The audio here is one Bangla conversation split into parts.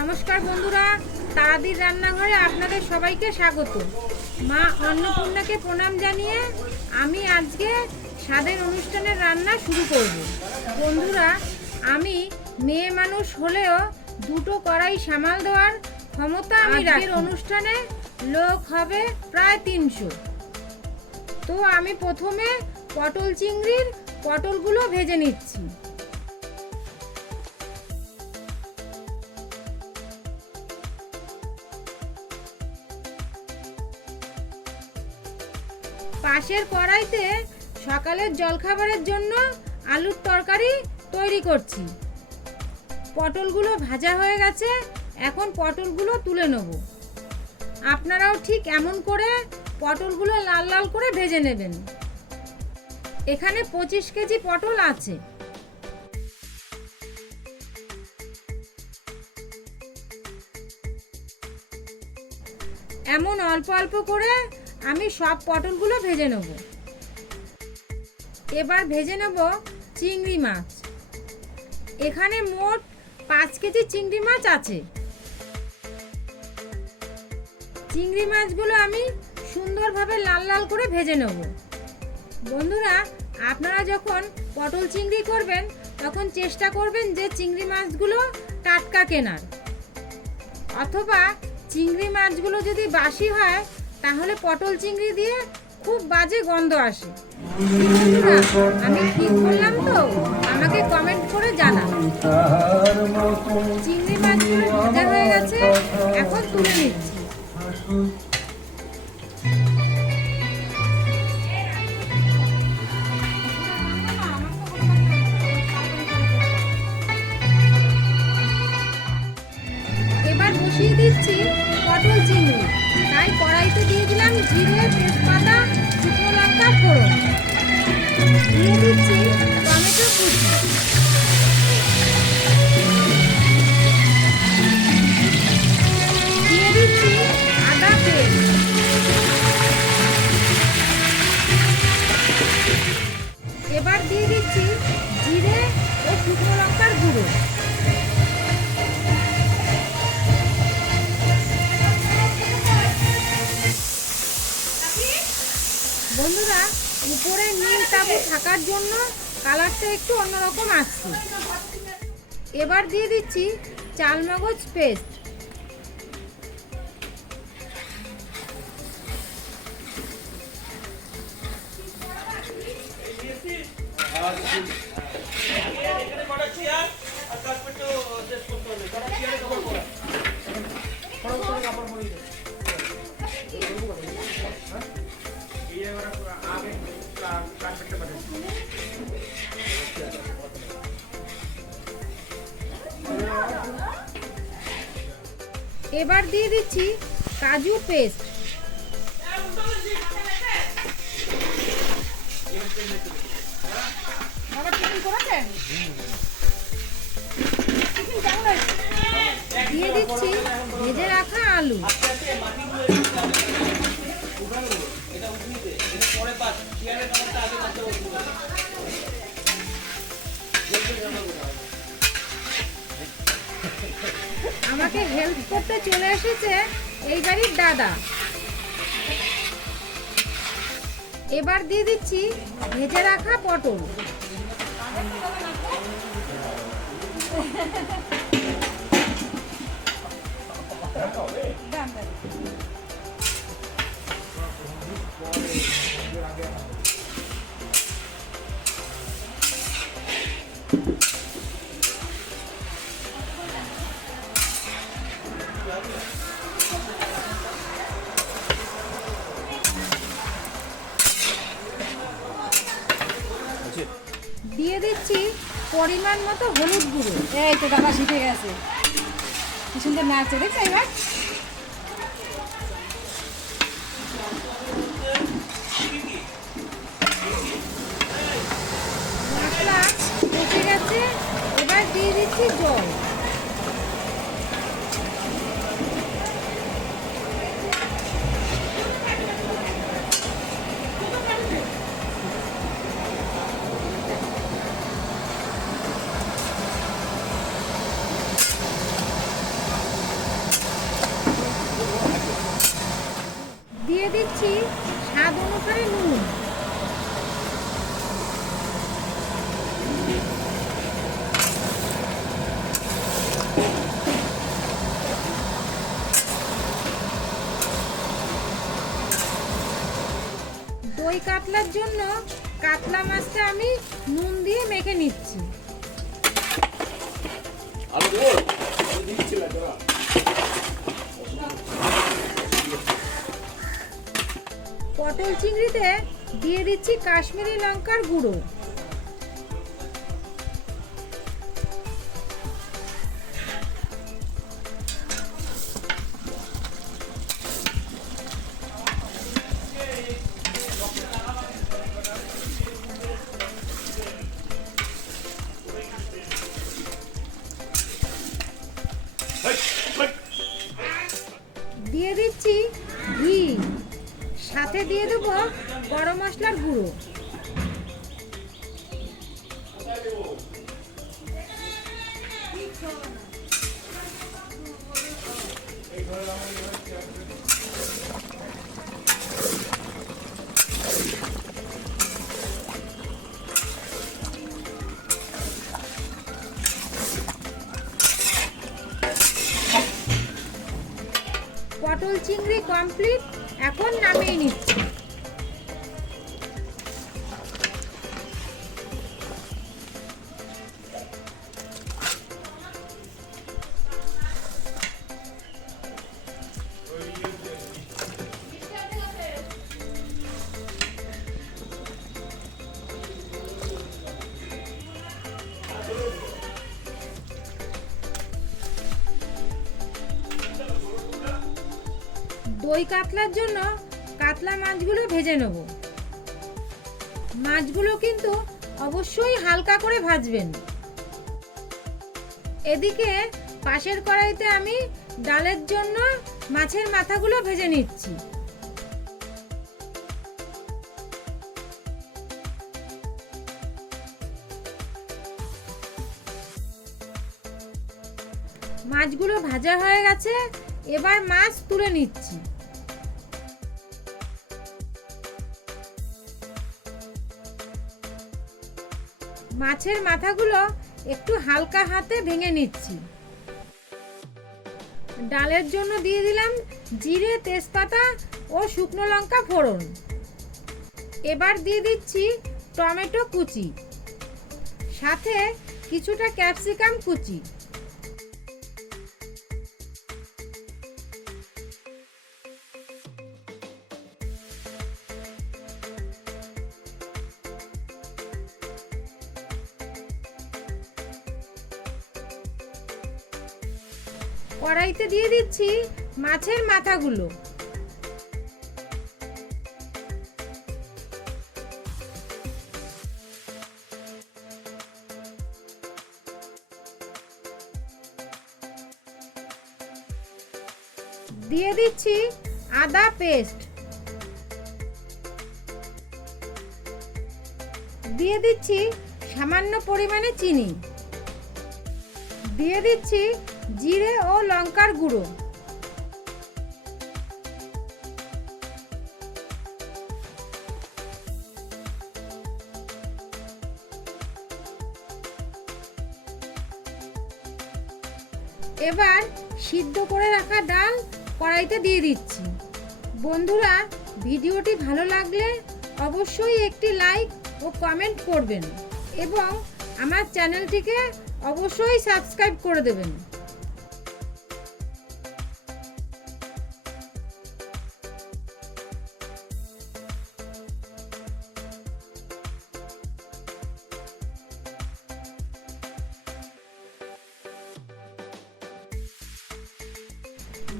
নমস্কার বন্ধুরা, তারাদির রান্নাঘরে আপনাদের সবাইকে স্বাগত। মা অন্নপূর্ণাকে প্রণাম জানিয়ে আমি আজকে স্বাদের অনুষ্ঠানের রান্না শুরু করব। বন্ধুরা, আমি মেয়ে মানুষ হলেও দুটো কড়াই সামাল দেওয়ার ক্ষমতা আমি রাখি। অনুষ্ঠানে লোক হবে প্রায় 300। তো আমি প্রথমে পটল চিংড়ির পটলগুলো ভেজে নিচ্ছি। পাশের কড়াইতে সকালের জলখাবারের জন্য আলুর তরকারি তৈরি করছি। পটলগুলো ভাজা হয়ে গেছে, এখন পটলগুলো তুলে নেব। আপনারাও ঠিক এমন করে পটলগুলো লাল লাল করে ভেজে নেবেন। এখানে 25 কেজি পটল আছে। এমন অল্প অল্প করে আমি সব পটলগুলো ভেজে নেব। এবার ভেজে নেব চিংড়ি মাছ। এখানে মোট 5 কেজি চিংড়ি মাছ আছে। চিংড়ি মাছগুলো আমি সুন্দরভাবে লাল লাল করে ভেজে নেব। বন্ধুরা, আপনারা যখন পটল চিংড়ি করবেন তখন চেষ্টা করবেন যে চিংড়ি মাছগুলো টাটকা কেনার, অথবা চিংড়ি মাছগুলো যদি বাসি হয় তাহলে পটল চিংড়ি দিয়ে খুব বাজে গন্ধ আসে। বন্ধুরা, আমি ঠিক বললাম তো? আমাকে কমেন্ট করে জানান। চিংড়ি মাছগুলো ভাজা হয়ে গেছে, এখন তুলে নিচ্ছি। এবার বসিয়ে দিচ্ছি পটল চিংড়ি। তাই কড়াইতে দিয়ে দিলাম জিরে, তেজপাতা, শুকনো লঙ্কা ফোড়ন। দিয়ে দিচ্ছি টমেটো কুচি। দিয়ে দিচ্ছি আদা পেস্ট। এবার দিয়ে দিচ্ছি জিরে ও শুকনো লঙ্কার গুঁড়ো। বন্ধুরা, উপরে নীল তাবু থাকার জন্য কালারটা একটু অন্যরকম আসছে। এবার দিয়ে দিচ্ছি চালমগজ পেস্ট। এবার দিয়ে দিচ্ছি কাজু পেস্ট। দিয়ে দিচ্ছি ভেজে রাখা আলু। আমাকে হেল্প করতে চলে এসেছে এই বাড়ির দাদা। এবার দিয়ে দিচ্ছি ভেজে রাখা পটল। দিয়ে দিচ্ছি পরিমাণ মতো হলুদ গুঁড়ো। এই তো দাদা শিখে গেছে, কি সুন্দর নাচছে, দেখছো? এবার মশলা কষে গেছে, এবার দিয়ে দিচ্ছি জল। দিচ্ছি স্বাদ অনুসারে নুন। দই কাতলার জন্য কাতলা মাছটা আমি নুন দিয়ে মেখে নিচ্ছি। পটল চিংড়িতে দিয়ে দিচ্ছি কাশ্মীরি লঙ্কার গুঁড়ো। দিয়ে দিচ্ছি ঘি, সাথে দিয়ে দেবো গরম মশলার গুঁড়ো। পটল চিংড়ি কমপ্লিট, এখন নামিয়ে নিচ্ছি। দই কাতলার জন্য কাতলা মাছগুলো ভেজে নেব। মাছগুলো কিন্তু অবশ্যই হালকা করে ভাজবেন। এদিকে পাশের কড়াইতে আমি ডালের জন্য মাছের মাথাগুলো ভেজে নিচ্ছি। মাছগুলো ভাজা হয়ে গেছে, এবার মাছ তুলে নিচ্ছি। মাছের মাথাগুলো একটু হালকা হাতে ভেঙে নিচ্ছি। ডালের জন্য দিয়ে দিলাম জিরে, তেজপাতা ও শুকনো লঙ্কা ফোড়ন। এবার দিয়ে দিচ্ছি টমেটো কুচি, সাথে কিছুটা ক্যাপসিকাম কুচি। কড়াইতে দিয়ে দিচ্ছি মাছের মাথাগুলো। দিয়ে দিচ্ছি আদা পেস্ট। দিয়ে দিচ্ছি সামান্য পরিমাণে চিনি। দিয়ে দিচ্ছি জিরে ও লঙ্কার গুঁড়ো। এবার সিদ্ধ করে রাখা ডাল কড়াইতে দিয়ে দিচ্ছি। বন্ধুরা, ভিডিওটি ভালো লাগলে অবশ্যই একটি লাইক ও কমেন্ট করবেন এবং আমার চ্যানেলটিকে অবশ্যই সাবস্ক্রাইব করে দেবেন।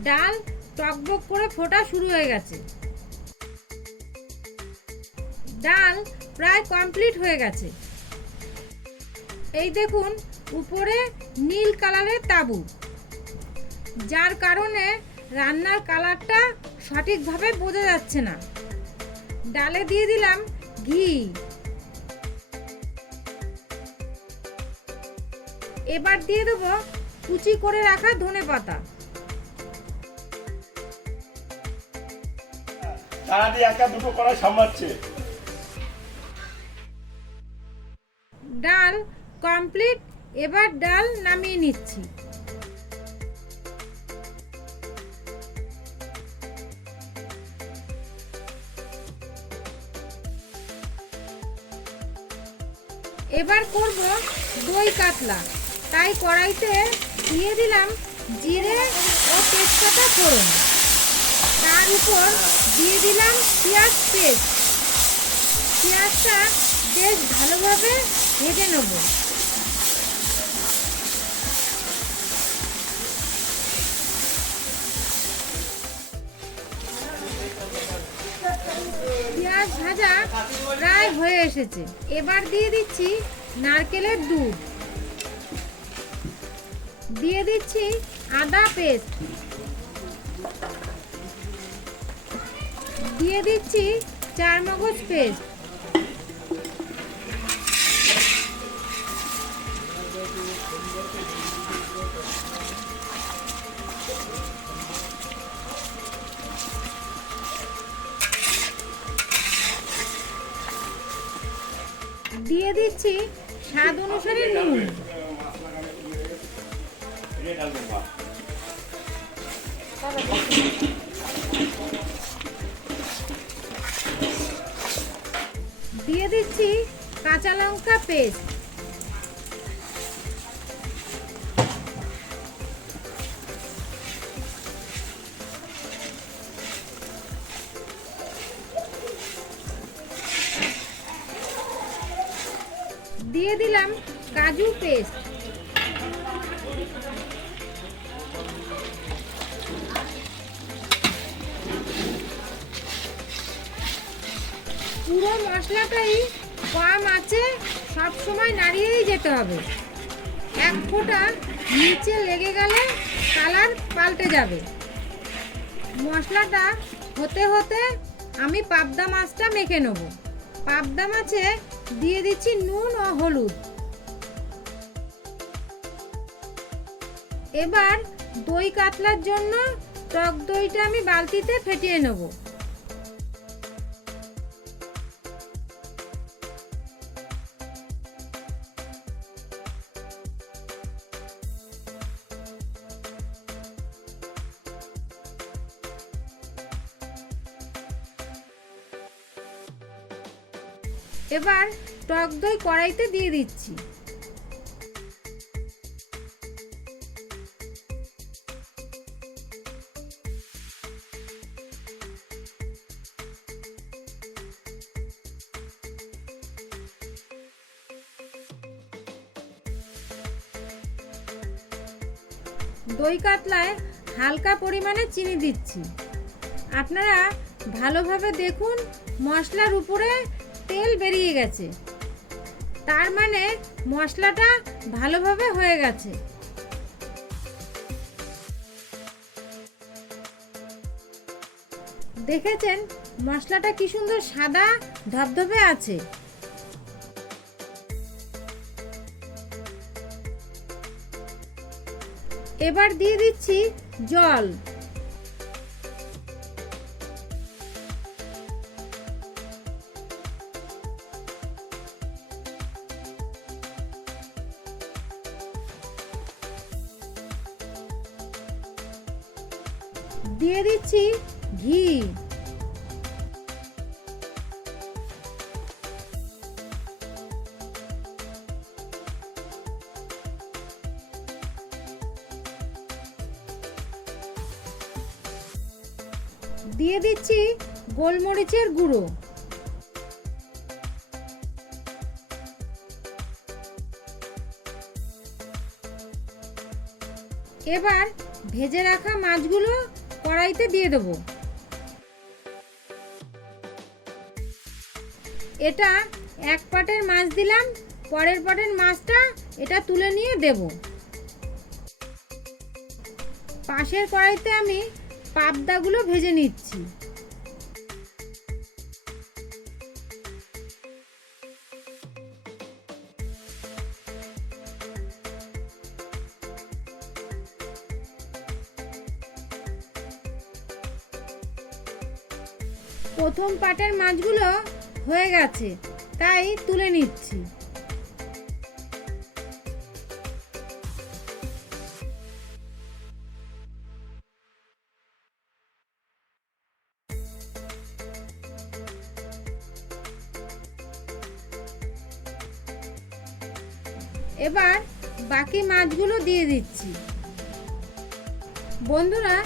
ডাল টকবক করে ফোটা শুরু হয়ে গেছে। ডাল প্রায় কমপ্লিট হয়ে গেছে। এই দেখুন উপরে নীল কালারের তাঁবু, যার কারণে রান্নার কালারটা সঠিকভাবে বোঝা যাচ্ছে না। ডালে দিয়ে দিলাম ঘি। এবার দিয়ে দেবো কুচি করে রাখা ধনেপাতা। সারাদিন একা দুটো কড়াই সামলাচ্ছে। ডাল কমপ্লিট, এবার ডাল নামিয়ে নিচ্ছি। এবার করব দই কাতলা, তাই কড়াইতে দিয়ে দিলাম জিরে ও তেজপাতা ফোড়ন, তার উপর দিয়ে দিলাম পেঁয়াজ পেস্ট। পেঁয়াজটা বেশ ভালোভাবে ভেজে নেব। পেঁয়াজ ভাজা প্রায় হয়ে এসেছে, এবার দিয়ে দিচ্ছি নারকেলের দুধ, দিয়ে দিচ্ছি আদা পেস্ট, দিয়ে দিচ্ছি চারমগজ পেস্ট, দিয়ে দিচ্ছি স্বাদ অনুসারে নুন, দিয়ে দিচ্ছি কাঁচা লঙ্কা পেস্ট, দিয়ে দিলাম কাজু পেস্ট, পুরো মশলাটাই কম আছে, সব সময় নাড়িয়েই যেতে হবে। এক ফোঁটা নিচে লেগে গেলে কালার পাল্টে যাবে। মশলাটা হতে হতে আমি পাবদা মাছটা মেখে নেব। পাবদা মাছে দিয়ে দিচ্ছি নুন ও হলুদ। এবার দই কাতলার জন্য টক দইটা আমি বালতিতে ফেটিয়ে নেব। এবার টক দই কড়াইতে দিয়ে দিচ্ছি। দই কাতলায় হালকা পরিমাণে চিনি দিচ্ছি। আপনারা ভালোভাবে দেখুন, মশলার উপরে তেল বেরিয়ে গেছে, তার মানে মশলাটা ভালোভাবে হয়ে গেছে। দেখেছেন মশলাটা কি সুন্দর সাদা ধবধবে আছে। এবার দিয়ে দিচ্ছি জল। দিয়ে দিচ্ছি ঘি। দিয়ে দিচ্ছি গোলমরিচের গুঁড়ো। এবার ভেজে রাখা মাছগুলো কড়াইতে দিয়ে দেব। এটা এক পাটের মাছ দিলাম, পরের পাটের মাছটা এটা তুলে নিয়ে দেব। পাশের কড়াইতে আমি পাবদাগুলো ভেজে নিচ্ছি। প্রথম পাটের মাছগুলো হয়ে গেছে, তাই তুলে নিচ্ছি। এবার বাকি মাছগুলো দিয়ে দিচ্ছি। বন্ধুরা,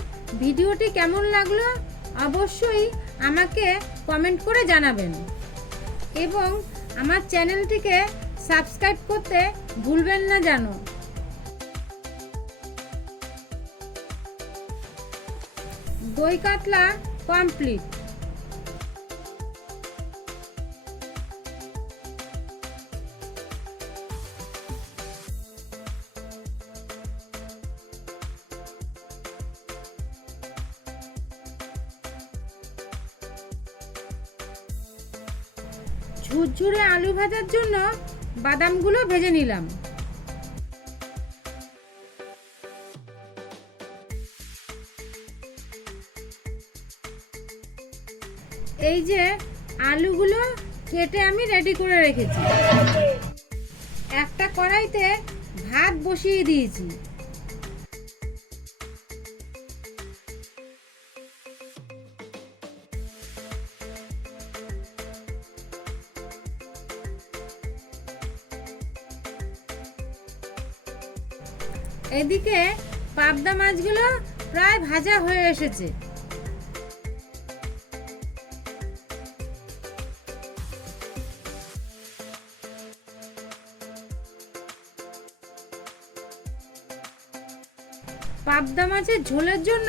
ভিডিওটি কেমন লাগলো অবশ্যই আমাকে কমেন্ট করে জানাবেন এবং আমার চ্যানেলটিকে সাবস্ক্রাইব করতে ভুলবেন না যেন। দই কাতলা কমপ্লিট। ঝুরঝুরে আলু ভাজার জন্য বাদামগুলো ভেজে নিলাম। এই যে আলুগুলো কেটে আমি রেডি করে রেখেছি। একটা কড়াইতে ভাত বসিয়ে দিয়েছি। এদিকে পাবদা মাছগুলো প্রায় ভাজা হয়ে এসেছে। পাবদা মাছের ঝোলের জন্য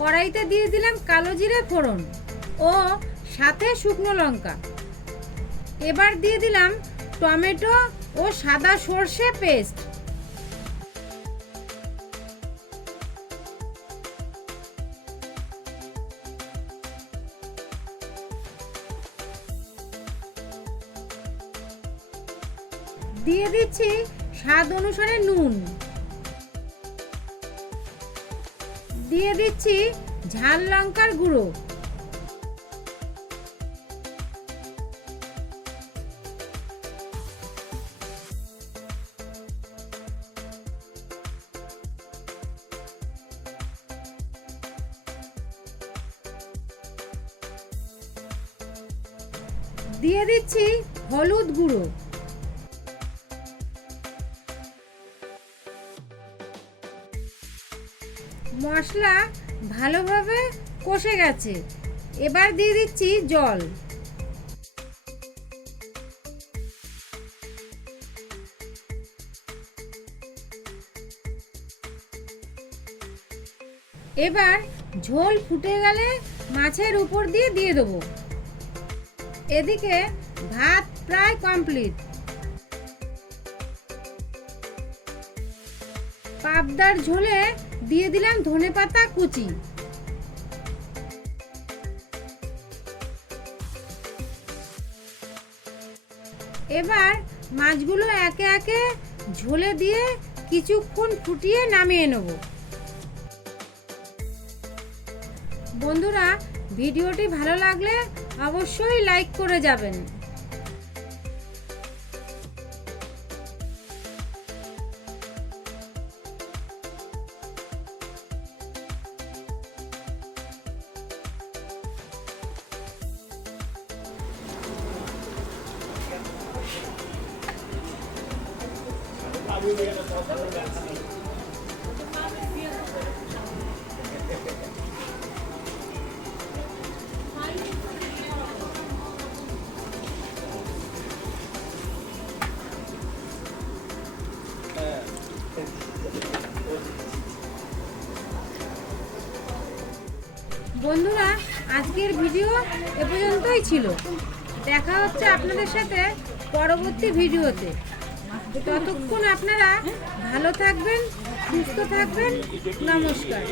কড়াইতে দিয়ে দিলাম কালো জিরে ফোড়ন ও সাথে শুকনো লঙ্কা। এবার দিয়ে দিলাম টমেটো ও সাদা সর্ষে পেস্ট। দিয়ে দিচ্ছি স্বাদ অনুসারে নুন। দিয়ে দিচ্ছি ঝাল লঙ্কার গুঁড়ো। দিয়ে দিচ্ছি হলুদ গুঁড়ো। মশলা ভালোভাবে কষে গেছে, এবার দিয়ে দিচ্ছি জল। এবার ঝোল ফুটে গেলে মাছের উপর দিয়ে দেবো। এদিকে ভাত প্রায় কমপ্লিট। পাবদার ঝোলে দিয়ে দিলাম ধনেপাতা কুচি। এবার মাছগুলো একে একে ঝোলে দিয়ে কিছুক্ষণ ফুটিয়ে নামিয়ে নেব। বন্ধুরা, ভিডিওটি ভালো লাগলে অবশ্যই লাইক করে যাবেন। বন্ধুরা, আজকের ভিডিও এ পর্যন্তই ছিল। দেখা হচ্ছে আপনাদের সাথে পরবর্তী ভিডিওতে। ততক্ষণ আপনারা ভালো থাকবেন, সুস্থ থাকবেন। নমস্কার।